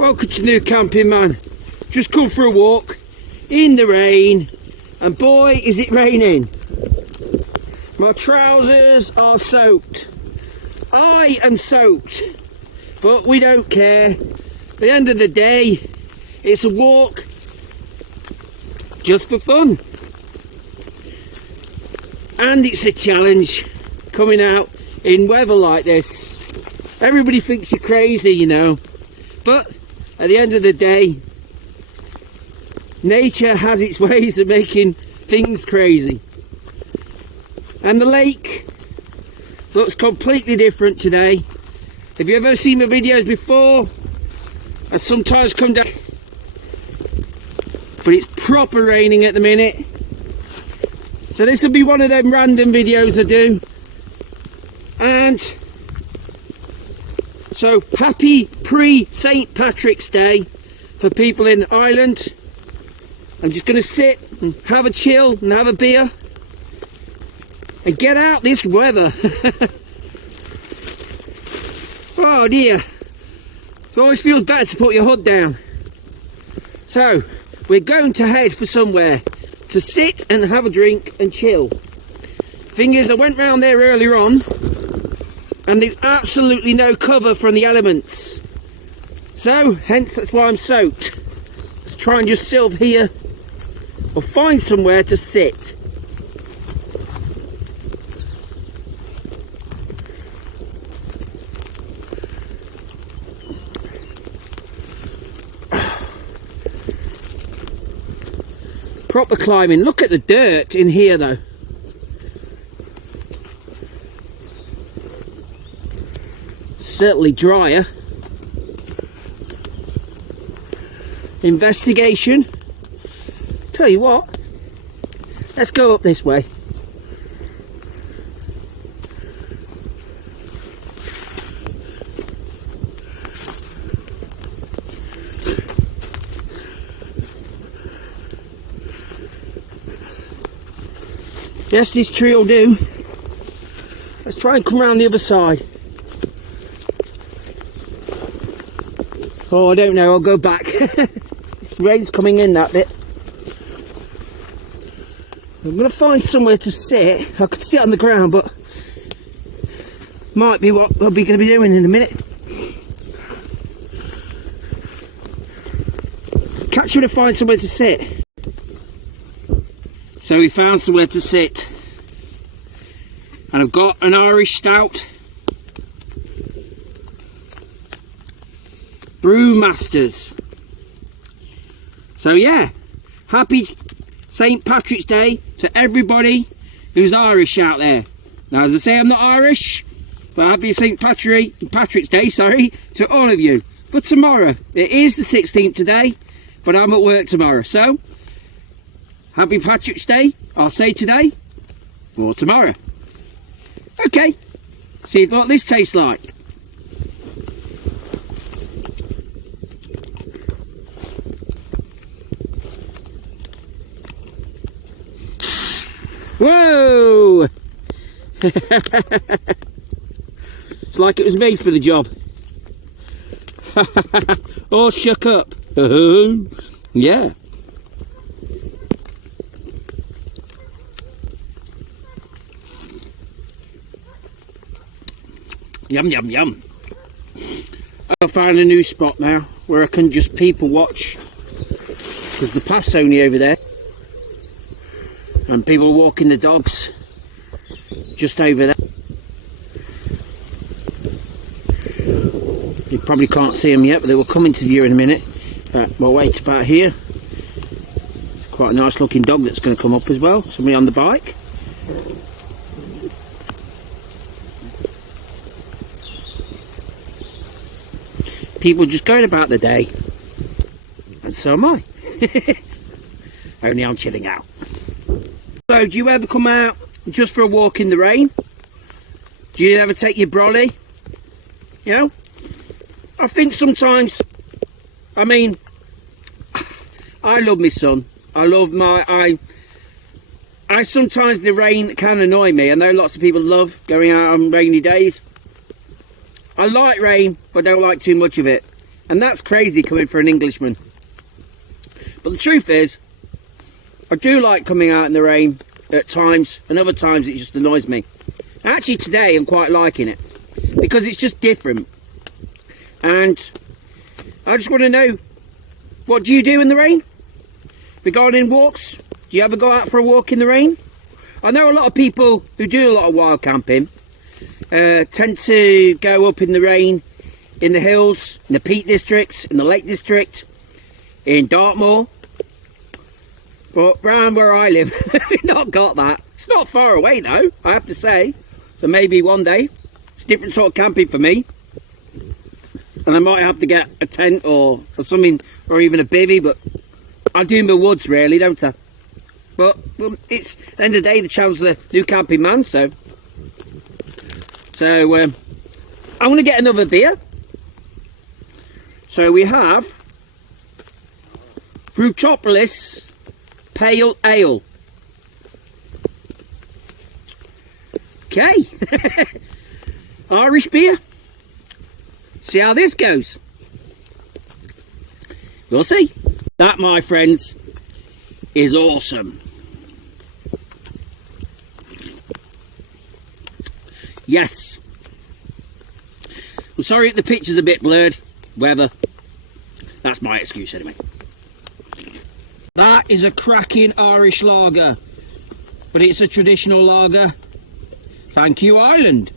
Welcome to New Camping, man. Just come for a walk in the rain, and boy is it raining. My trousers are soaked. I am soaked, but we don't care. At the end of the day, it's a walk just for fun, and it's a challenge coming out in weather like this. Everybody thinks you're crazy, you know, but at the end of the day, nature has its ways of making things crazy. And the lake looks completely different today. Have you ever seen my videos before? I sometimes come down, but it's proper raining at the minute. So this will be one of them random videos I do. And so happy pre-St. Patrick's Day for people in Ireland. I'm just going to sit and have a chill and have a beer and get out this weather. Oh dear, it always feels better to put your hood down. So we're going to head for somewhere to sit and have a drink and chill. Thing is, I went round there earlier on and there's absolutely no cover from the elements, so hence that's why I'm soaked. Let's try and just sit up here or find somewhere to sit. Proper climbing. Look at the dirt in here though. Certainly drier. Investigation. Tell you what, let's go up this way. Yes, this tree will do. Let's try and come around the other side. Oh, I don't know, I'll go back. This rain's coming in that bit. I'm going to find somewhere to sit. I could sit on the ground, but might be what I'll be going to be doing in a minute. Catch you to find somewhere to sit. So we found somewhere to sit, and I've got an Irish Stout Brewmasters. So yeah, happy St. Patrick's Day to everybody who's Irish out there. Now, as I say, I'm not Irish, but happy St. Patrick's Day, sorry, to all of you. But tomorrow, it is the 16th today, but I'm at work tomorrow, so happy Patrick's Day, I'll say today or tomorrow. Okay, see what this tastes like. Whoa! It's like it was made for the job. All shook up. Yeah. Yum, yum, yum. I found a new spot now where I can just people watch, because the path's only over there and people walking the dogs just over there. You probably can't see them yet, but they will come into view in a minute. But we'll wait about here. Quite a nice looking dog that's going to come up as well. Somebody on the bike. People just going about the day, and so am I. Only I'm chilling out. So, do you ever come out just for a walk in the rain? Do you ever take your brolly? You know, I think sometimes, I mean, I love my son. I love my, I sometimes, the rain can annoy me. I know lots of people love going out on rainy days. I like rain, but I don't like too much of it. And that's crazy coming for an Englishman. But the truth is, I do like coming out in the rain at times, and other times it just annoys me. Actually today I'm quite liking it, because it's just different. And I just want to know, what do you do in the rain? Regarding walks, do you ever go out for a walk in the rain? I know a lot of people who do a lot of wild camping tend to go up in the rain in the hills, in the Peak Districts, in the Lake District, in Dartmoor. But round where I live, we've not got that. It's not far away though, I have to say. So maybe one day, it's a different sort of camping for me. And I might have to get a tent or something, or even a bivvy, but I do my woods really, don't I? But well, it's, at the end of the day, the channel's the new camping man, so I'm going to get another beer. So we have Fruitopolis Pale Ale. Okay. Irish beer. See how this goes. We'll see. That, my friends, is awesome. Yes. I'm sorry if the picture's a bit blurred. Weather. That's my excuse anyway. That is a cracking Irish lager. But it's a traditional lager. Thank you, Ireland.